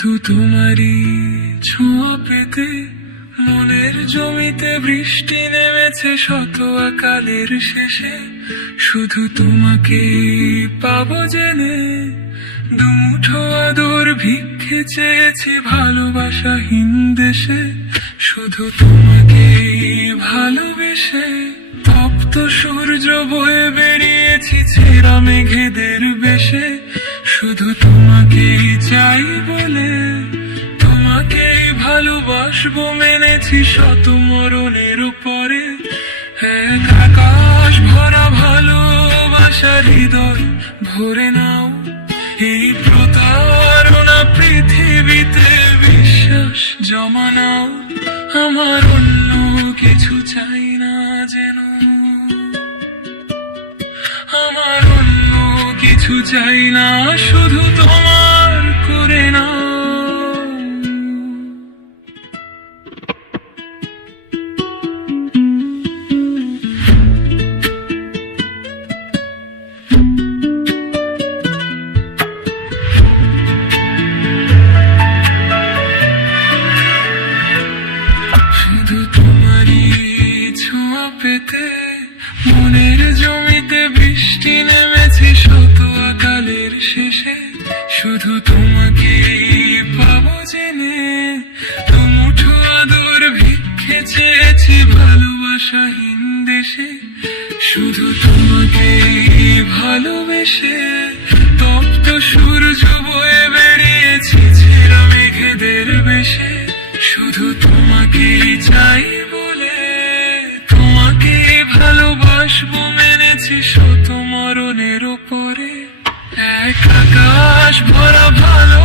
শুধু তোমারই ছোঁয়া পেতে মনের জমিতে বৃষ্টি নেমেছে শত আকালের শেষে। শুধু তোমাকে পাবো জেনে দুমুঠো আদর ভিক্ষে চেয়েছি ভালোবাসাহীন দেশে। শুধু তোমাকে ভালোবেসে তপ্ত সূর্য বয়ে বেরিয়েছি ছেঁড়া মেঘেদের বেশে। শুধু তোমাকেই চাই বলে তোমাকেই ভালোবাসবো মেনেছি শত মরণের উপরে। এক আকাশ ভরা ভালোবাসার হৃদয় ভরে নাও, এই প্রতারণা পৃথিবীতে বিশ্বাস জমা নাও। আমার অন্য কিছু চাই না যেন, আমার অন্য কিছু চাই না, শুধু তোমার করে নাও। শুধু তোমারই ছোঁয়া পেতে মনের জমিতে বৃষ্টি নেমেছে শত আকালের শেষে। শুধু তোমাকে পাবো জেনে দুমুঠো আদর ভিক্ষে চেয়েছি ভালোবাসাহীন দেশে। শুধু তোমাকে ভালোবেসে তপ্ত সূর্য বয়ে বেরিয়েছি ছেঁড়া মেঘেদের বেশে। শুধু তোমাকে চাই বলে তোমাকে ভালোবাসবো মেনেছি শত মরণের উপরে। এক আকাশ ভরা ভালো